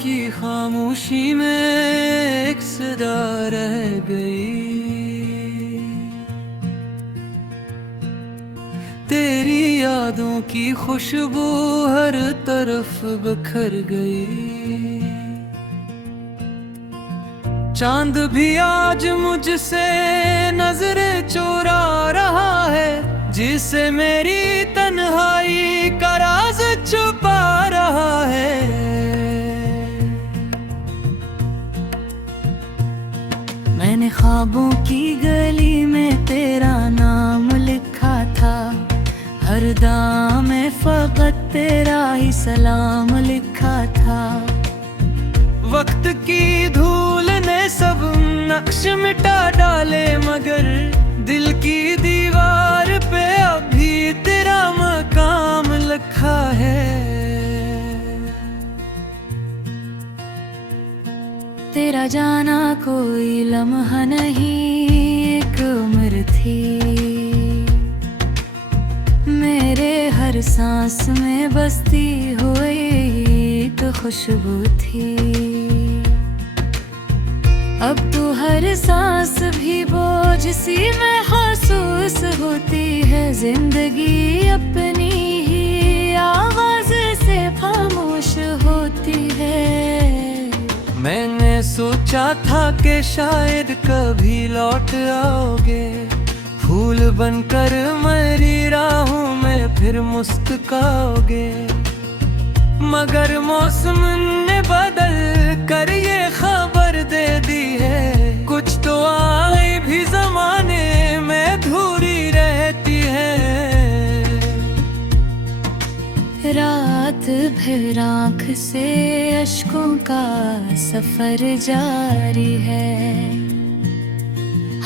की खामोशी में एक सदा रह गई। तेरी यादों की खुशबू हर तरफ बिखर गई। चांद भी आज मुझसे नजरें चुरा रहा है, जिसे मेरी तन्हाई का राज छुपा रहा है। मैंने ख्वाबों की गली में तेरा नाम लिखा था, हर दाम में फकत तेरा ही सलाम लिखा था। वक्त की धूल ने सब नक्श मिटा डाले, मगर दिल की दीवार पे अभी तेरा मकाम लिखा है। तेरा जाना कोई लम्हा नहीं, एक उम्र थी। मेरे हर सांस में बसती हुई एक खुशबू थी। अब तो हर सांस भी बोझ सी महसूस होती है। जिंदगी अपनी ही आवाज से खामोश होती है। मैंने सोचा था कि शायद कभी लौट आओगे, फूल बनकर मेरी राहों में फिर मुस्कुराओगे। मगर मौसम ने बदल कर ये खबर दे दी है, कुछ तो आए भी जमाने में अधूरी रहती है। रात भर आँख से अश्कों का सफर जारी है,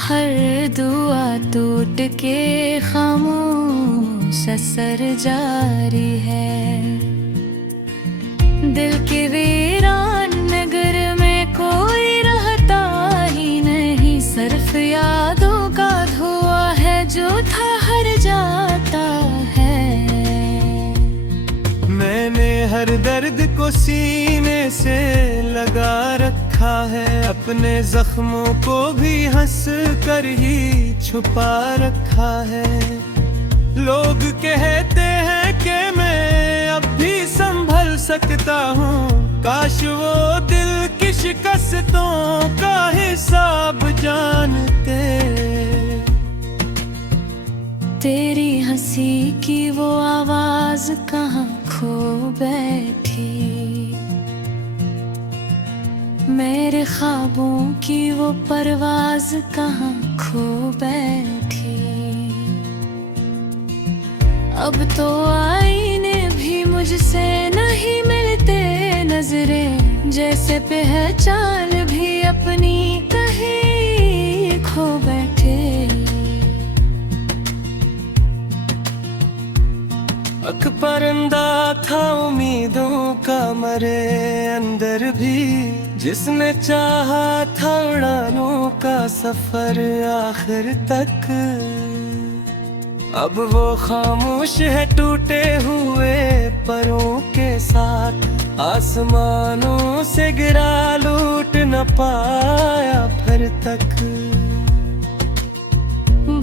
हर दुआ टूट के खामोश असर जारी है। दिल के वीरान नगर में कोई रहता ही नहीं, सिर्फ यादों का धुआं है जो था हर जाता है। मैंने हर दर्द को सीने से लगा रखा है, अपने जख्मों को भी हंस कर ही छुपा रखा है। लोग कहते हैं कि मैं अब भी संभल सकता हूँ, काश वो दिल की शिकस्तों का हिसाब जानते। तेरी हंसी की वो आवाज कहाँ खो बैठी, मेरे ख्वाबों की वो परवाज कहाँ खो बैठी। अब तो आईने भी मुझसे नहीं मिलते नजरें, जैसे पहचान भी अपनी कहीं खो बैठे। अक परिंदा था उम्मीदों का मरे अंदर भी, जिसने चाहा था उड़ानों का सफर आखिर तक। अब वो खामोश है टूटे हुए परों के साथ, आसमानों से गिरा लूट न पाया फिर तक।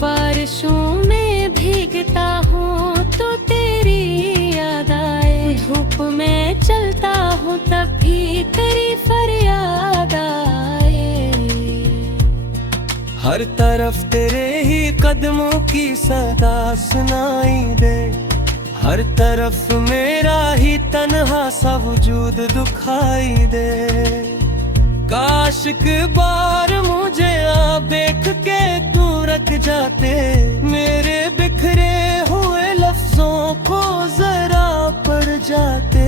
बारिशों में भीगता हूँ तो तेरी याद आए, धूप में चलता हूँ तब भी तेरी फरियाद आए। हर तरफ तेरे ही कदमों की सदा सुनाई दे, हर तरफ मेरा ही तन्हा सा वजूद दुखाई दे। काश एक बार मुझे आप देख के तू रख जाते, मेरे बिखरे हुए लफ्जों को जरा पढ़ जाते।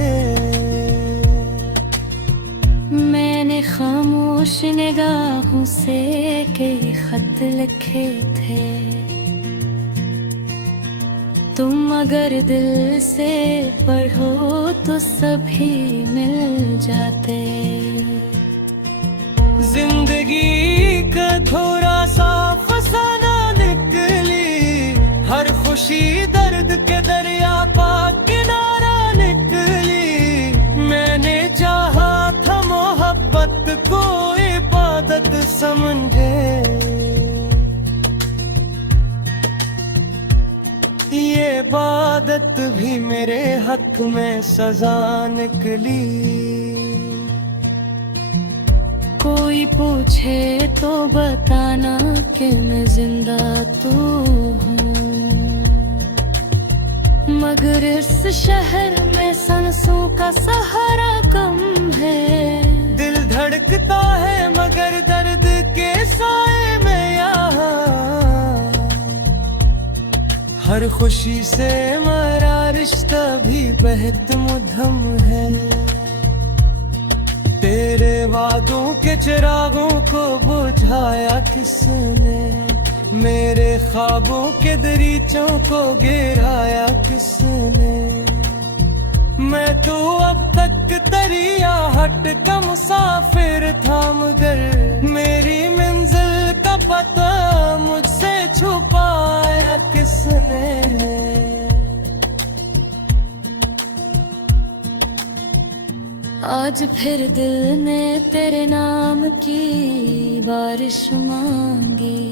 मैंने खामोश निगाहों से कई खत लिखे थे, तुम अगर दिल से पढ़ो तो सभी मिल जाते। जिंदगी का थोड़ा सा फसाना निकली, हर खुशी दर्द के दरिया का किनारा निकली। मैंने चाहा था समझे। ये इबादत भी मेरे हक में सजा निकली। कोई पूछे तो बताना कि मैं जिंदा तो हूँ, मगर इस शहर में सांसों का सहारा कम है। दिल धड़कता है मगर दर्द के साए में यहाँ, हर खुशी से मेरा रिश्ता भी बेहद मुधम है। तेरे वादों के चिरागों को बुझाया किसने, मेरे ख्वाबों के दरीचों को गिराया किसने। मैं तो अब तक दरिया हट का मुसाफिर था, मगर मेरी मंजिल का पता मुझसे छुपाया किसने। आज फिर दिल ने तेरे नाम की बारिश मांगी,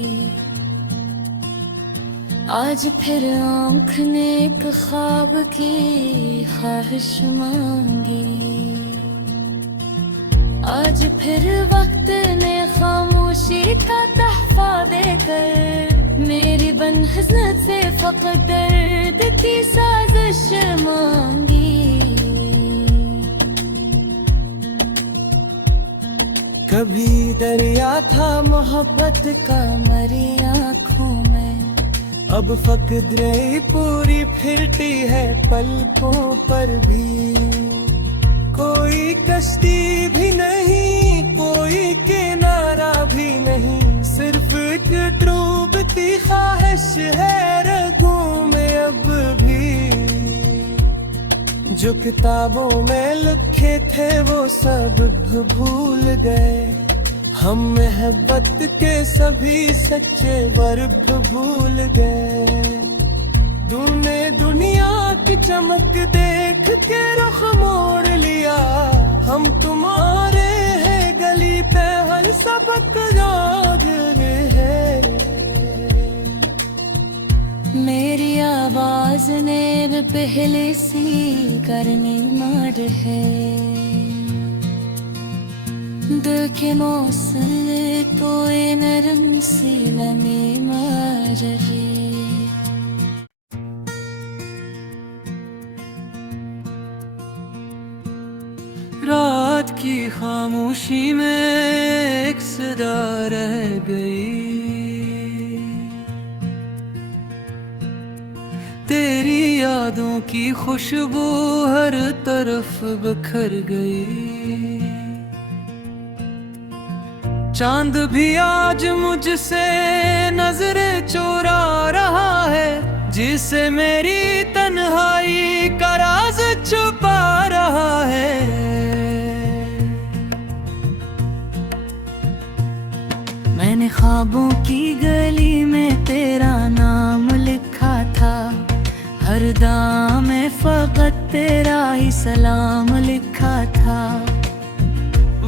आज फिर आँख ने एक ख्वाब की ख्वाहिश मांगी। आज फिर वक्त ने खामोशी का तहफा देकर मेरी बनहसनत से फकत दर्द की साजिश मांगी। कभी दरिया था मोहब्बत का मरी आँखों में, अब फकदरे पूरी फिरती है पलकों पर भी। कोई कश्ती भी नहीं, कोई किनारा भी नहीं, सिर्फ एक डूबती ख्वाहिश है रगों में अब भी। जो किताबों में लिखे थे वो सब भूल गए, हम मोहब्बत के सभी सच्चे वर्ब भूल गए। तूने दुनिया की चमक देख के रुख मोड़ लिया, हम तुम्हारे हैं गली पे हर सबक याद है। मेरी आवाज ने पहले सी करने मार है, दिल के मौसम तो ये नरम सी लमे मार है। रात की खामोशी में एक सदा रह गई, तेरी यादों की खुशबू हर तरफ बिखर गई। चांद भी आज मुझसे नजरें चोरा रहा है, जिसे मेरी तन्हाई का राज छुपा रहा है। मैंने ख्वाबों की गली में तेरा नाम लिखा था, हर दाम में फकत तेरा ही सलाम लिखा था।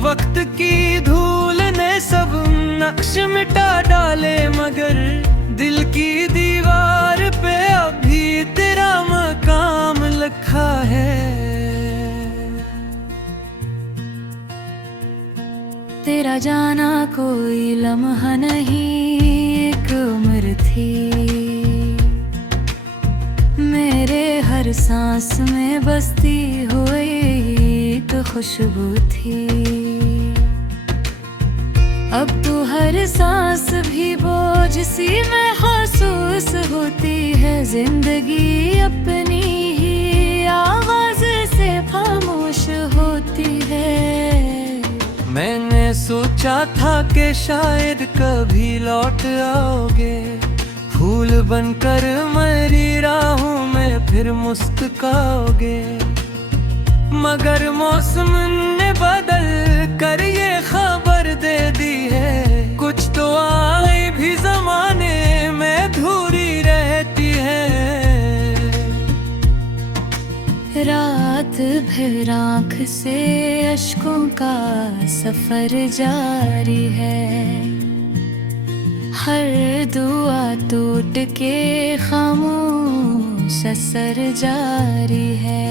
वक्त की धूल ने सब नक्श मिटा डाले, मगर दिल की दीवार पे अभी तेरा मकाम लिखा है। तेरा जाना कोई लम्हा नहीं, एक उम्र थी। मेरे हर सांस में बसती हुई एक खुशबू थी। अब तो हर सांस भी बोझ सी महसूस होती है, जिंदगी अपनी ही आवाज से खामोश होती है। मैंने सोचा था कि शायद कभी लौट आओगे, फूल बनकर मेरी राहों में फिर मुस्कुराओगे। मगर मौसम ने बदल कर ये खबर दे दी है, कुछ तो आए भी जमाने में धूरी रहती है। रात रात भर आँख से अश्कों का सफर जारी है। हर दुआ टूट के खामोश असर जारी है।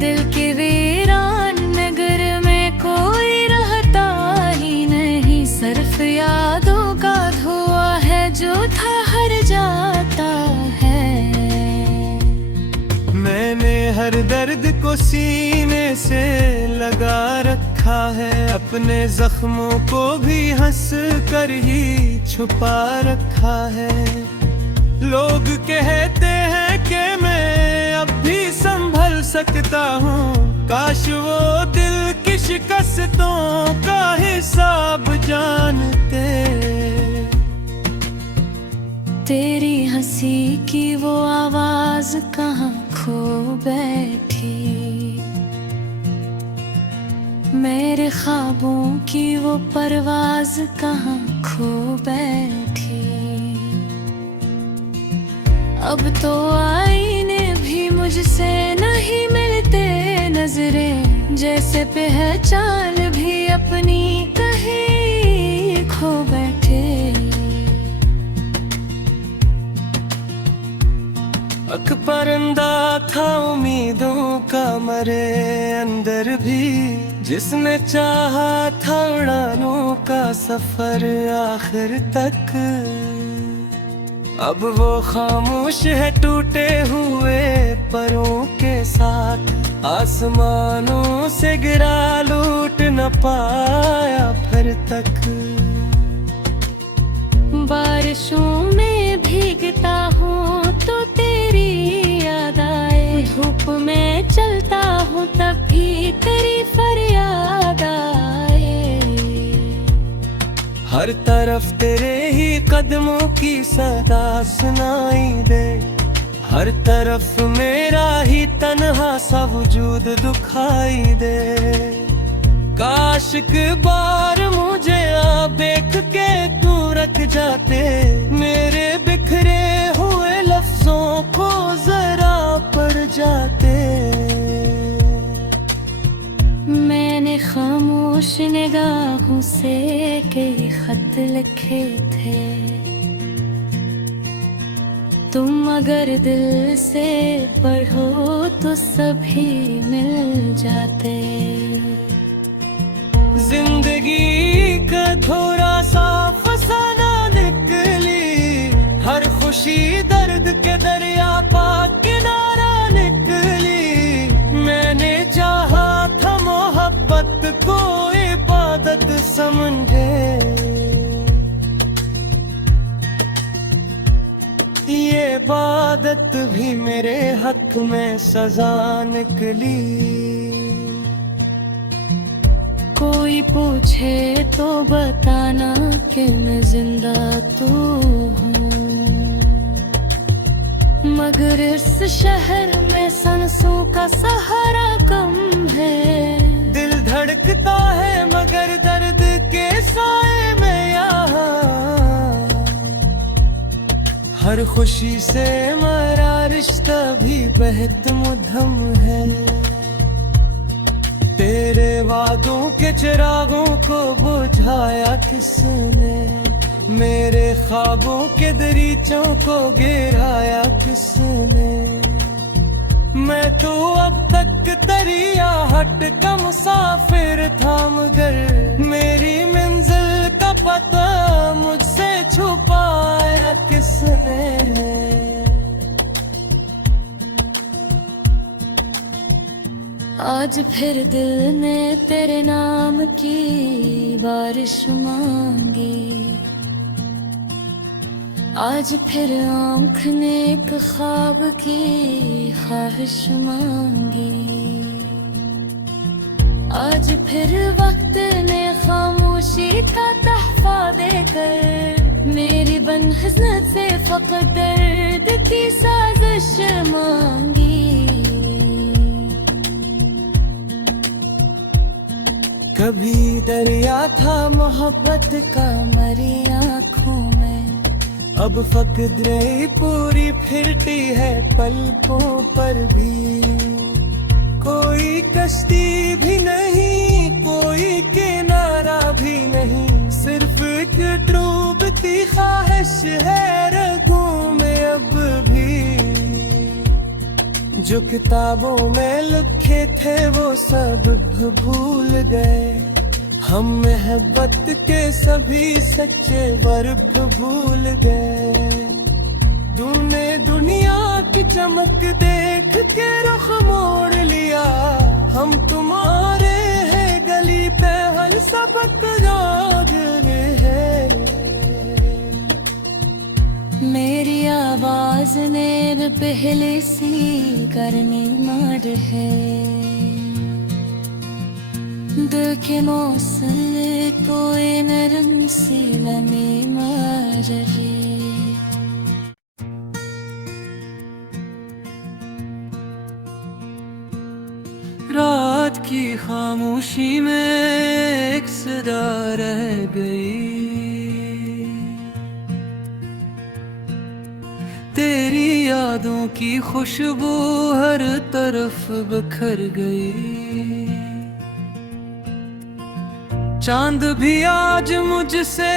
दिल के वीरान नगर में कोई रहता ही नहीं, सिर्फ यादों का धुआं है जो था हर जाता है। मैंने हर दर्द को सीने से लगा रखा है, अपने जख्मों को भी हंस कर ही छुपा रखा है। लोग कहते हैं कि मैं अब भी संभल सकता हूँ, काश वो दिल की शिकस्तों का हिसाब जानते। तेरी हंसी की वो आवाज कहाँ खो बैठी, मेरे ख्वाबों की वो परवाज कहाँ खो बैठी। अब तो आईने भी मुझसे नहीं मिलते नजरें, जैसे पहचान भी अपनी कहीं खो बैठे। अक परंदा था उम्मीदों का मरे अंदर भी, जिसने चाहा था उड़ानों का सफर आखिर तक। अब वो खामोश है टूटे हुए परों के साथ, आसमानों से गिरा लूट न पाया फिर तक। बारिशों में भीगता हूँ तो तेरी याद आए, धूप में चलता हूँ तब भी तेरी फरियाद आए। हर तरफ तेरे ही कदमों की सदा सुनाई दे, हर तरफ मेरा ही तन्हा सा वजूद दुखाई दे। काश एक बार मुझे आ देख के तू रख जाते, मेरे बिखरे हुए लफ्जों को जरा पढ़ जाते। मैंने खामोश निगाहों से कई खत लिखे थे, तुम अगर दिल से पढ़ो तो सभी मिल जाते। जिंदगी का थोड़ा सा फसाना निकली, हर खुशी दर्द के दरिया का किनारा निकली। मैंने चाहा था मोहब्बत को इबादत समझे, ये इबादत भी मेरे हक में सजा निकली। कोई पूछे तो बताना कि मैं जिंदा तो हूँ, मगर इस शहर में सांसों का सहारा कम है। दिल धड़कता है मगर दर्द के साए में यहाँ, हर खुशी से मेरा रिश्ता भी बेहद मुधम है। तेरे वादों के चिरागों को बुझाया किसने, मेरे ख्वाबों के दरीचों को गिराया किसने। मैं तो अब तक दरिया हट का मुसाफिर था, मगर मेरी मंजिल का पता मुझसे छुपाया किसने। आज फिर दिल ने तेरे नाम की बारिश मांगी, आज फिर आँख ने एक ख्वाब की ख्वाहिश मांगी। आज फिर वक्त ने खामोशी का तहफा देकर मेरी बनहज़नत से फ़क़त दर्द की साजिश मांगी। कभी दरिया था मोहब्बत का मरी आँखों में, अब फ़क़्र पूरी फिरती है पलकों पर भी। कश्ती भी नहीं, कोई किनारा भी नहीं, सिर्फ एक डूबती ख्वाहिश है रगों में अब भी। जो किताबों में लिखे थे वो सब भूल गए, हम मोहब्बत के सभी सच्चे वर्ब भूल गए। तूने दुनिया की चमक देख के रुख मोड़ लिया, हम तुम्हारे हैं गली पे हर सबक याद है। मेरी आवाज ने भी पहले सी करनी मार है, दिल के मौसम तो नरम सी नमी मार है। रात की खामोशी में एक सदा रह गई, तेरी यादों की खुशबू हर तरफ बिखर गई। चांद भी आज मुझसे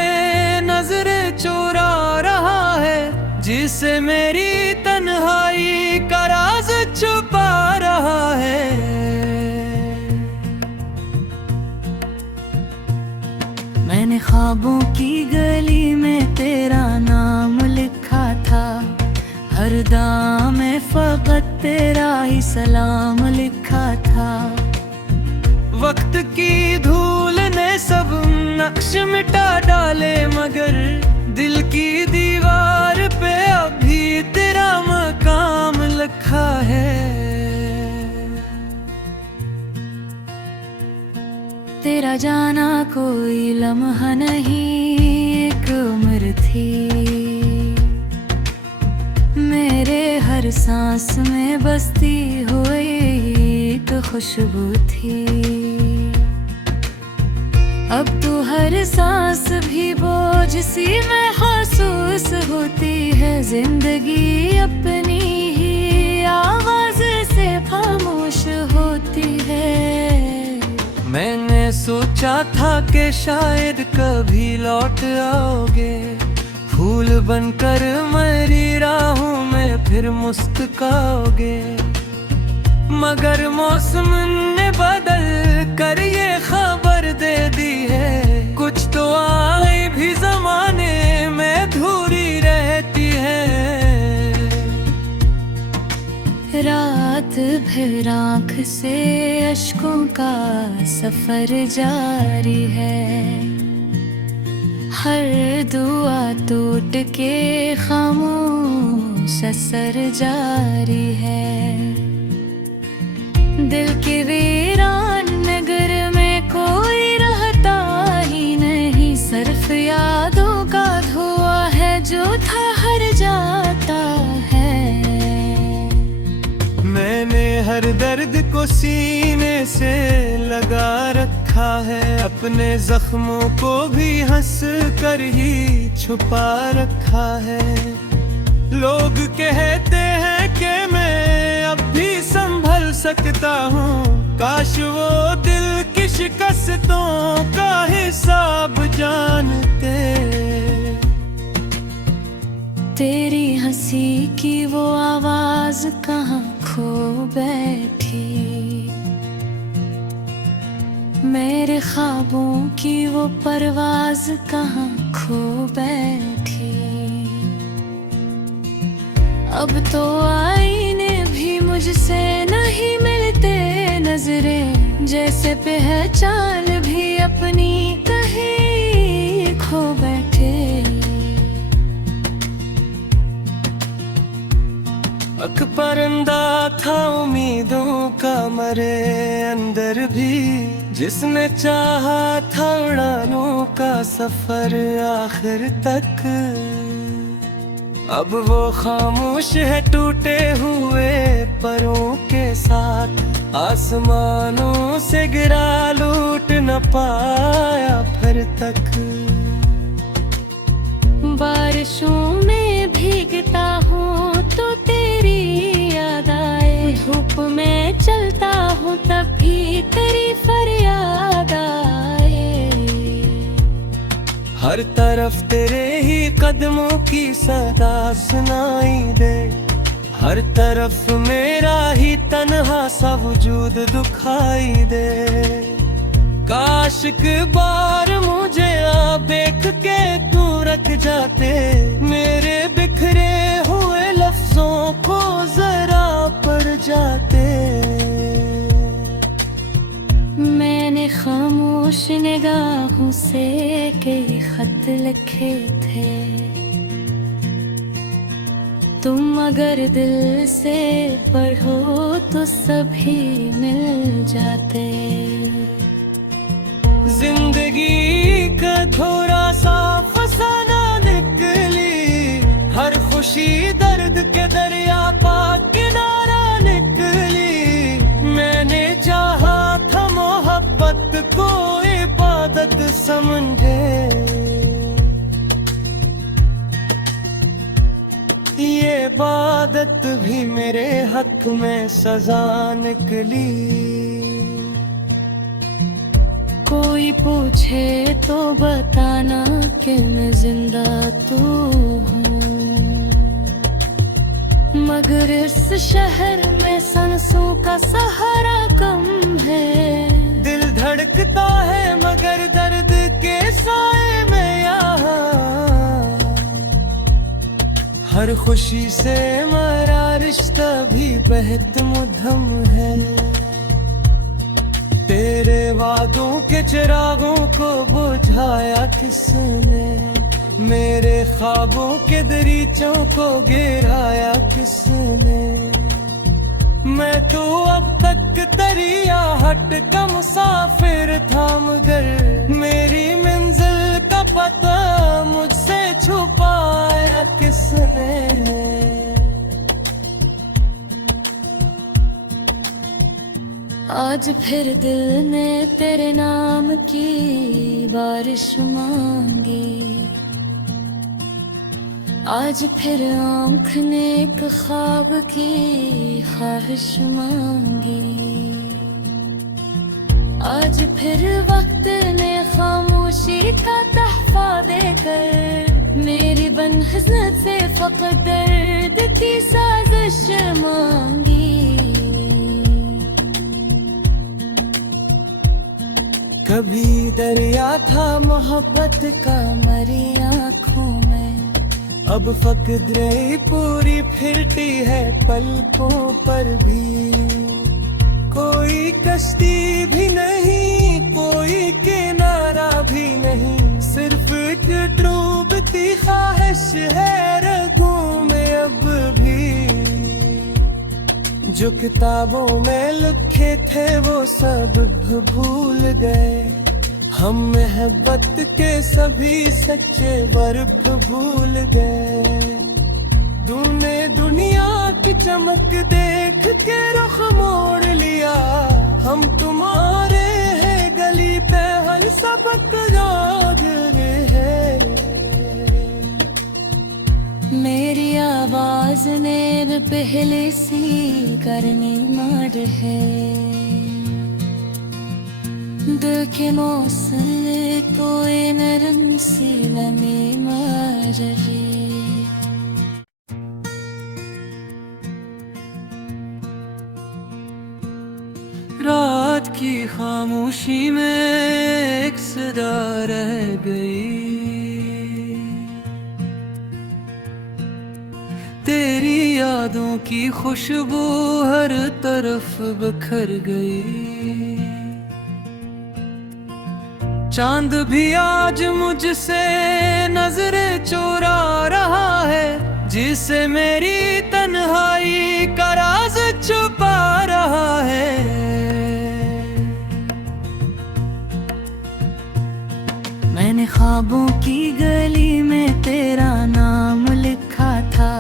नजरें चुरा रहा है, जिसे मेरी तन्हाई का राज छुपा रहा है। मैंने ख्वाबों की गली में तेरा नाम लिखा था, हर दाम में फकत तेरा ही सलाम लिखा था। वक्त की धूल ने सब नक्श मिटा डाले, मगर दिल की दीवार पे अभी तेरा मकाम लिखा है। तेरा जाना कोई लम्हा नहीं, एक उम्र थी, मेरे हर सांस में बसती हुई एक खुशबू थी। अब तो हर सांस भी बोझ सी महसूस होती है, जिंदगी अपनी ही आवाज से खामोश होती है। मैंने सोचा था कि शायद कभी लौट आओगे, फूल बनकर मेरी राहों में फिर मुस्कुराओगे, मगर मौसम ने बदल कर ये खबर दे दी है, कुछ तो आए भी जमाने में धूरी रहती है। रात भर आँख से अश्कों का सफर जारी है, हर दुआ टूट के खामोश असर जारी है। दिल के वीरान नगर में कोई रहता ही नहीं, सिर्फ यादों का धुआं है जो था हर जाता है। मैंने हर दर्द को सीने से लगा रखा है, अपने जख्मों को भी हंस कर ही छुपा रखा है। लोग कहते हैं कि मैं अब भी संभल सकता हूँ, काश वो दिल की शिकस्तों का हिसाब जानते। तेरी हंसी की वो आवाज कहाँ खो बैठी, मेरे ख्वाबों की वो परवाज कहाँ खो बैठी। अब तो आईने भी मुझसे नहीं मिलते नजरें, जैसे पहचान भी अपनी कहीं खो बैठे। अक परंदा था उम्मीदों का मरे अंदर भी, जिसने चाहा था उड़ानों का सफर आखिर तक। अब वो खामोश है टूटे हुए परों के साथ, आसमानों से गिरा लूट न पाया फिर तक। बारिशों में भीगता हूँ तो तेरी याद आए, धूप में चलता हूँ तब भी हर तरफ तेरे ही कदमों की सदा सुनाई दे। हर तरफ मेरा ही तन्हा सा वजूद दुखाई दे। काश एक बार मुझे आ देख के तू रख जाते, मेरे बिखरे हुए लफ्जों को जरा पढ़ जाते। मैंने खामोश निगाहों से कई खत लिखे थे, तुम अगर दिल से पढ़ो तो सभी मिल जाते। जिंदगी का थोड़ा सा फसाना निकली, हर खुशी दर्द के दरिया का किनारा निकली। मैंने चाहा था मोहब्बत को इबादत समझे, ये इबादत भी मेरे हक में सजा निकली। कोई पूछे तो बताना कि मैं जिंदा तो हूँ, मगर इस शहर में सांसों का सहारा कम है। दिल धड़कता है मगर दर्द के साए में यहाँ, हर खुशी से मेरा रिश्ता भी बेहद मुधम है। तेरे वादों के चिरागों को बुझाया किसने, मेरे ख्वाबों के दरीचों को गिराया किसने। मैं तो अब तक दरिया हट का मुसाफिर था, मगर मेरी मंजिल का पता मुझसे छुपाया किसने। आज फिर दिल ने तेरे नाम की बारिश मांगी, आज फिर आँख ने एक ख्वाब की ख्वाहिश मांगी। आज फिर वक्त ने खामोशी का तहफा देकर मेरी बनहज़रत से फ़क़त दर्द की साजिश मांगी। कभी दरिया था मोहब्बत का मरी आँखों में, अब फ़क़्र पूरी फिरती है पलकों पर भी। कोई कश्ती भी नहीं, कोई किनारा भी नहीं, सिर्फ एक डूबती ख्वाहिश है रगों में अब भी। जो किताबों में लिखे थे वो सब भूल गए, हम मोहब्बत के सभी सच्चे वर्ब भूल गए। तूने दुनिया की चमक देख के रुख मोड़ लिया, हम तुम्हारे हैं गली पे हर सबक याद है। मेरी आवाज ने भी पहले सी करनी मार है, दिल के मौसम तो नरम सी नमी मार है। रात की खामोशी में एक सदा रह गई, तेरी यादों की खुशबू हर तरफ बिखर गई। चांद भी आज मुझसे नजरें चुरा रहा है, जिसे मेरी तन्हाई का राज छुपा रहा है। मैंने ख्वाबों की गली में तेरा नाम लिखा था,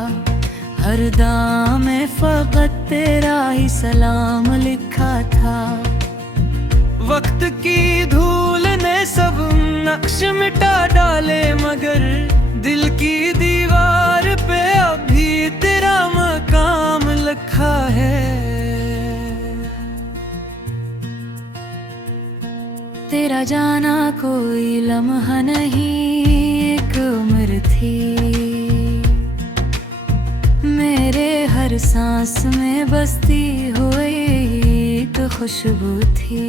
हर दाम में फ़क़त तेरा ही सलाम लिखा था। वक्त की धूल ने सब नक्श मिटा डाले, मगर दिल की दीवार पे अभी तेरा मकाम लिखा है। तेरा जाना कोई लम्हा नहीं, थी। मेरे हर सांस में बसती हुई एक खुशबू थी।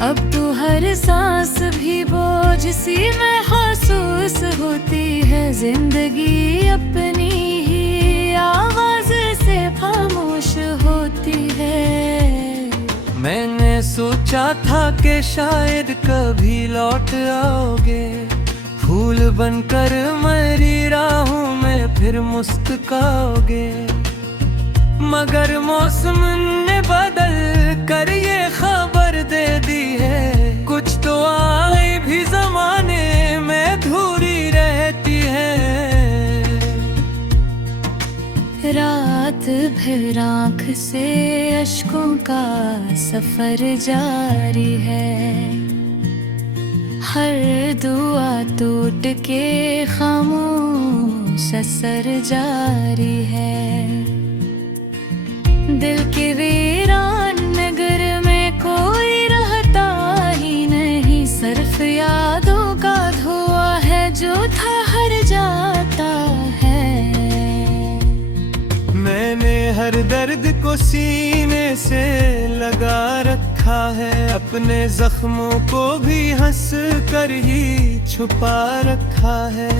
अब तो हर सांस भी बोझ सी महसूस होती है। जिंदगी अपनी ही आवाज से खामोश होती है। मैंने सोचा था कि शायद कभी लौट आओगे, फूल बनकर मरी राहों में फिर मुस्कुराओगे। मगर मौसम ने बदल कर ये खबर दे दी है, कुछ तो आए भी जमाने में अधूरी रहती है। रात भर आँख से अश्कों का सफर जारी है। हर दुआ टूट के खामोश असर जारी है। दिल के वीरान नगर में कोई रहता ही नहीं। सिर्फ यादों का धुआं है जो ठहर जाता है। मैंने हर दर्द को सीने से लगा रखा है, अपने जख्मों को भी हंस कर ही छुपा रखा है।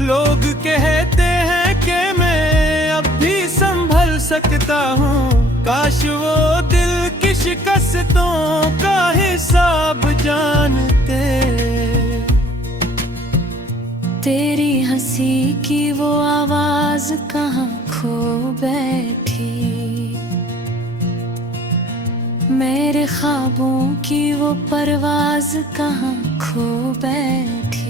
लोग कहते हैं कि मैं अब भी संभल सकता हूँ, काश वो दिल की शिकस्तों का हिसाब जानते। तेरी हंसी की वो आवाज कहाँ खो बैठी। मेरे ख्वाबों की वो परवाज कहाँ खो बैठी।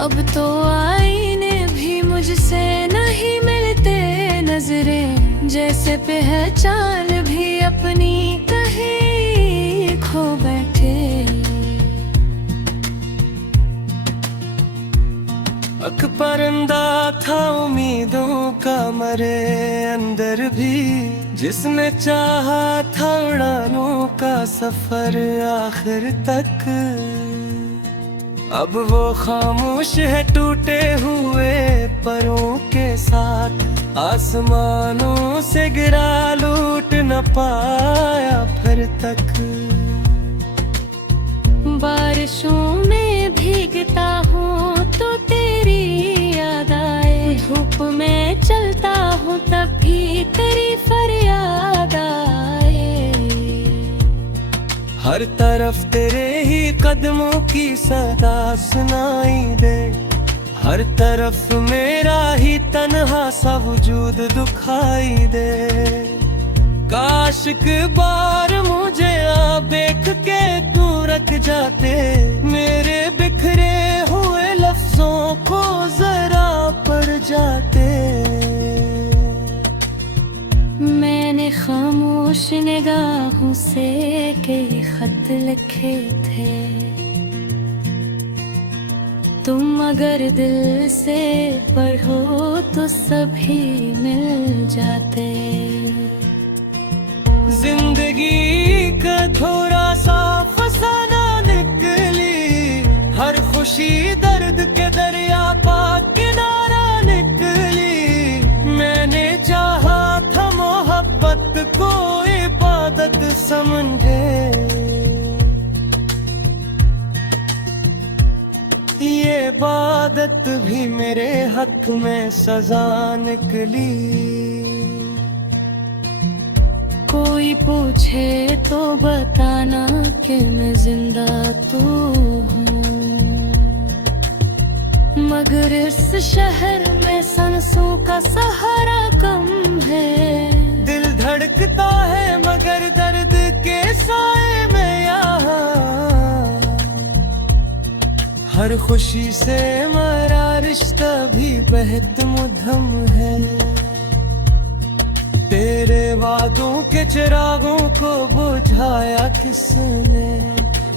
अब तो आईने भी मुझसे नहीं मिलते नजरें, जैसे पहचान भी अपनी कहीं खो बैठे। अख परिंदा था उम्मीदों का मरे अंदर भी, जिसने चाहा था उड़ानों का सफर आखिर तक। अब वो खामोश है टूटे हुए परों के साथ, आसमानों से गिरा लूट न पाया फिर तक। बारिशों में भीगता हूँ तो तेरी याद आए। धूप में चलता हूँ तब भी तेरी फरियाद आए। हर तरफ तेरे ही कदमों की सदा सुनाई दे, हर तरफ मेरा ही तन्हा सा वजूद दुखाई दे। काश एक बार मुझे आप देख के तू रख जाते, मेरे बिखरे हुए लफ्जों को जरा पढ़ जाते। मैंने खामोश निगाहों से कई खत लिखे थे, तुम अगर दिल से पढ़ो तो सभी मिल जाते। जिंदगी का थोड़ा सा फसाना निकली, हर खुशी दर्द के दरिया पाक किनारा निकली। मैंने चाहा था मोहब्बत को इबादत समझे, ये इबादत भी मेरे हक में सजा निकली। कोई पूछे तो बताना कि मैं जिंदा तो हूँ, मगर इस शहर में सांसों का सहारा कम है। दिल धड़कता है मगर दर्द के साए में यहाँ, हर खुशी से मेरा रिश्ता भी बेहद मुधम है। तेरे वादों के चिरागों को बुझाया किसने,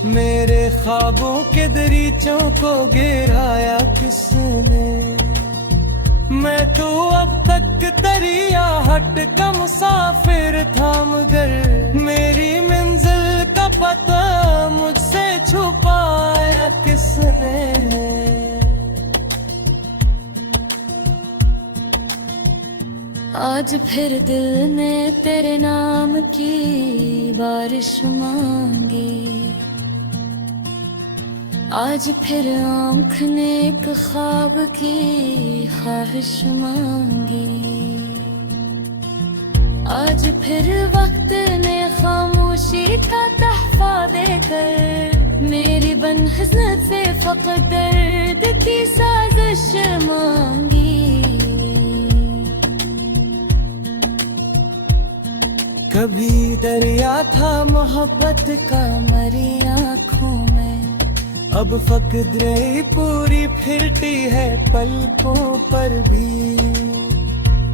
मेरे ख्वाबों के दरीचों को गिराया किसने। मैं तो अब तक दरिया हट का मुसाफिर था, मगर मेरी मंजिल का पता मुझसे छुपाया किसने। आज फिर दिल ने तेरे नाम की बारिश मांगी, आज फिर आँख ने एक ख्वाब की ख्वाहिश मांगी। आज फिर वक्त ने खामोशी का तहफा देकर मेरी बनहज़रत से फ़क़त दर्द की साजिश मांगी। कभी दरिया था मोहब्बत का मरी आँखों में, अब फ़क़्र पूरी फिरती है पलकों पर भी।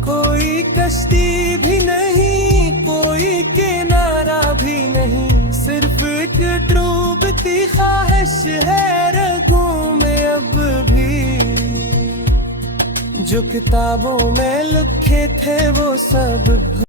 कोई कश्ती भी नहीं, कोई किनारा भी नहीं, सिर्फ एक डूबती ख्वाहिश है रगों में अब भी। जो किताबों में लिखे थे वो सब